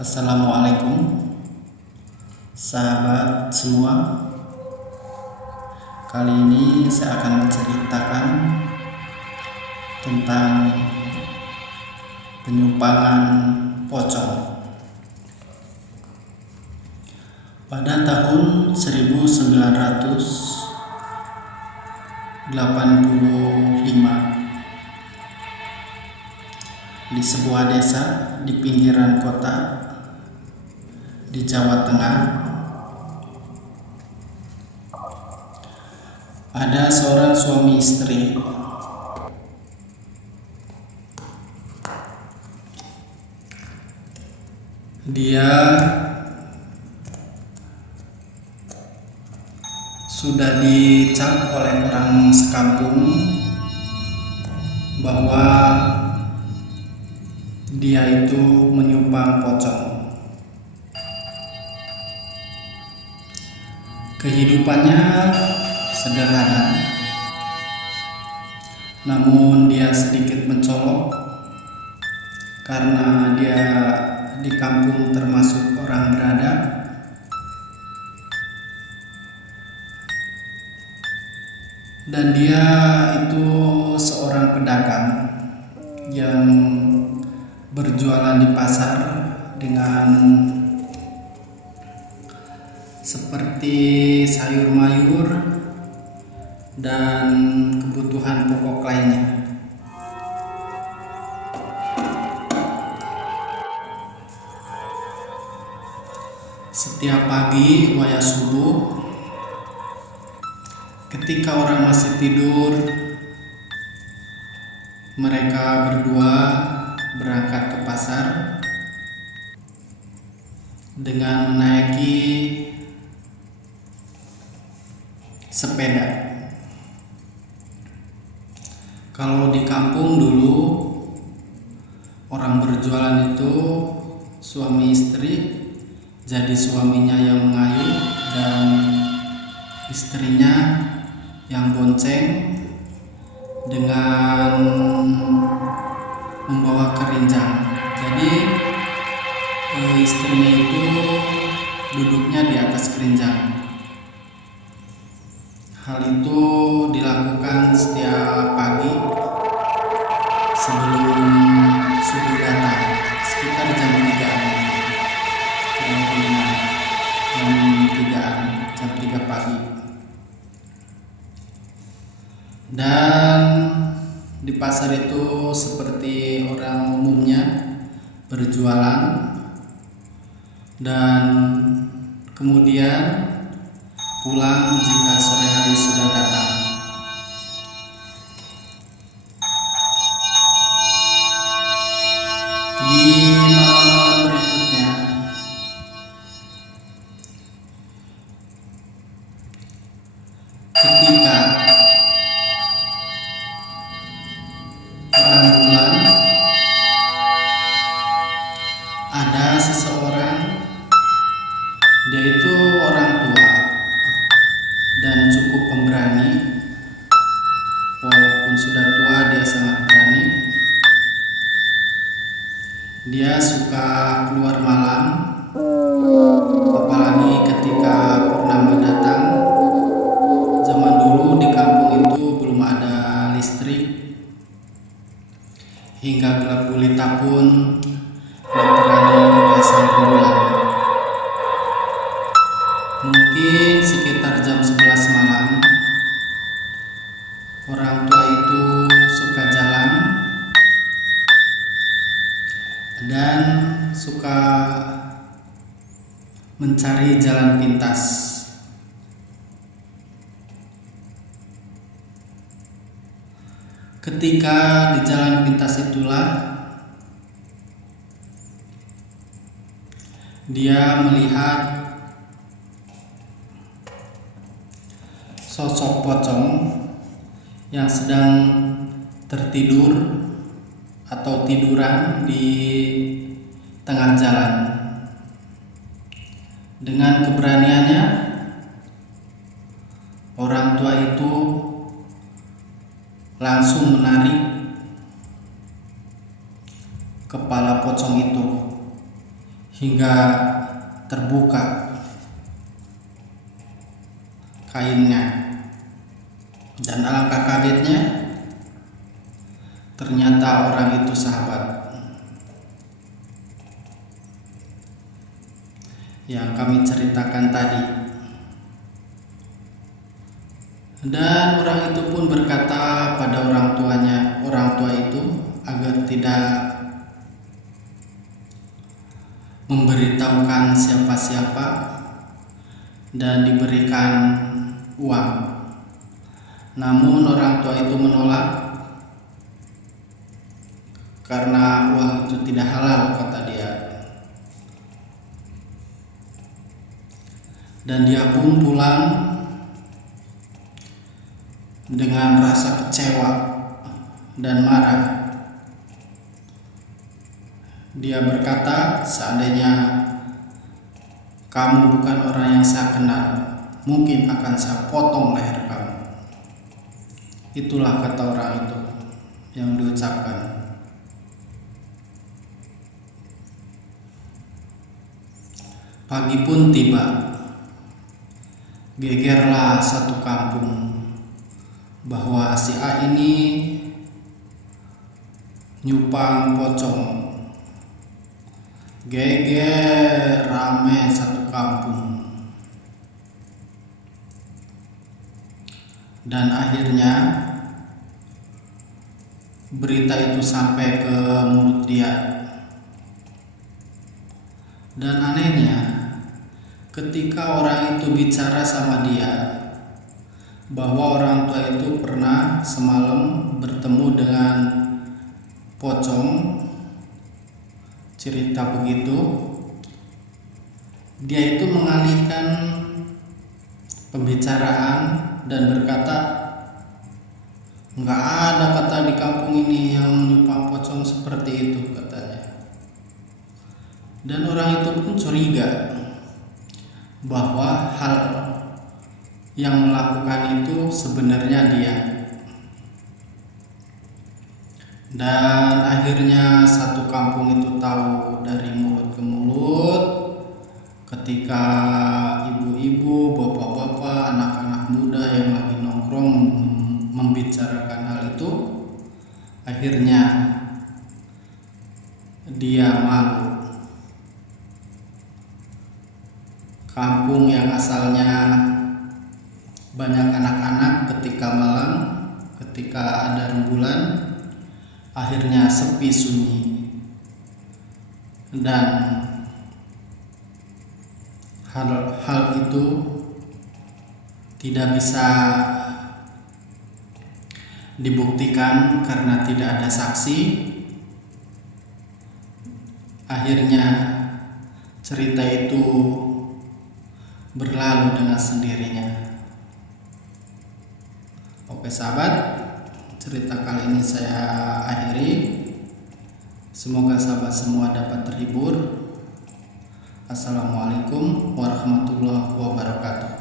Assalamualaikum sahabat semua. Kali ini saya akan menceritakan tentang penyumpangan pocong. Pada tahun 1985 di sebuah desa di pinggiran kota di Jawa Tengah, ada seorang suami istri. Dia sudah dicap oleh orang sekampung bahwa dia itu menyumbang pocong. Kehidupannya sederhana, namun dia sedikit mencolok karena dia di kampung termasuk orang berada. Dan dia itu seorang pedagang yang berjualan di pasar dengan seperti sayur mayur dan kebutuhan pokok lainnya. Setiap pagi waya subuh, ketika orang masih tidur, mereka berdua berangkat ke pasar dengan menaiki sepeda. Kalau di kampung dulu orang berjualan itu suami istri, jadi suaminya yang mengayuh dan istrinya yang bonceng dengan membawa keranjang. Jadi istrinya itu duduknya di atas keranjang. Hal itu dilakukan setiap pagi sebelum subuh datang, sekitar jam 3-an, kurang lebih jam 3 pagi. Dan di pasar itu seperti orang umumnya berjualan dan kemudian pulang jika sore hari sudah datang. Di malam-malam berikutnya, ketika terang bulan, ada seseorang, dia itu orang tua dan cukup pemberani. Walaupun sudah tua, dia sangat berani. Dia suka keluar malam, apalagi ketika purnama datang. Zaman dulu di kampung itu belum ada listrik, hingga gelap gulita pun diterangi oleh sang rembulan. Mungkin sekitar jam 11 malam, orang tua itu suka jalan dan suka mencari jalan pintas. Ketika di jalan pintas itulah dia melihat sosok pocong yang sedang tertidur atau tiduran di tengah jalan. Dengan keberaniannya, orang tua itu langsung menarik kepala pocong itu hingga terbuka kainnya. Dan alangkah kagetnya, ternyata orang itu sahabat yang kami ceritakan tadi. Dan orang itu pun berkata pada orang tua itu agar tidak memberitahukan siapa-siapa dan diberikan uang. Namun orang tua itu menolak karena uang itu tidak halal, kata dia. Dan dia pun pulang dengan rasa kecewa dan marah. Dia berkata, seandainya kamu bukan orang yang saya kenal, mungkin akan saya potong leher kamu. Itulah kata orang itu yang diucapkan. Pagi pun tiba. Gegerlah satu kampung bahwa si A ini nyupang pocong. Geger rame satu kampung. Dan akhirnya berita itu sampai ke mulut dia. Dan anehnya, ketika orang itu bicara sama dia bahwa orang tua itu pernah semalam bertemu dengan pocong, cerita begitu, dia itu mengalihkan pembicaraan dan berkata, nggak ada kata di kampung ini yang nyupang pocong seperti itu, katanya. Dan orang itu pun curiga bahwa hal yang melakukan itu sebenarnya dia. Dan akhirnya satu kampung itu tahu dari mulut ke mulut ketika ibu-ibu, bapak-bapak, anak-anak muda yang lagi nongkrong membicarakan hal itu. Akhirnya dia malu. Kampung yang asalnya banyak anak-anak ketika malam, ketika ada rembulan, akhirnya sepi sunyi. Dan hal itu tidak bisa dibuktikan karena tidak ada saksi. Akhirnya cerita itu berlalu dengan sendirinya. Oke sahabat, cerita kali ini saya akhiri. Semoga sahabat semua dapat terhibur. Assalamualaikum warahmatullahi wabarakatuh.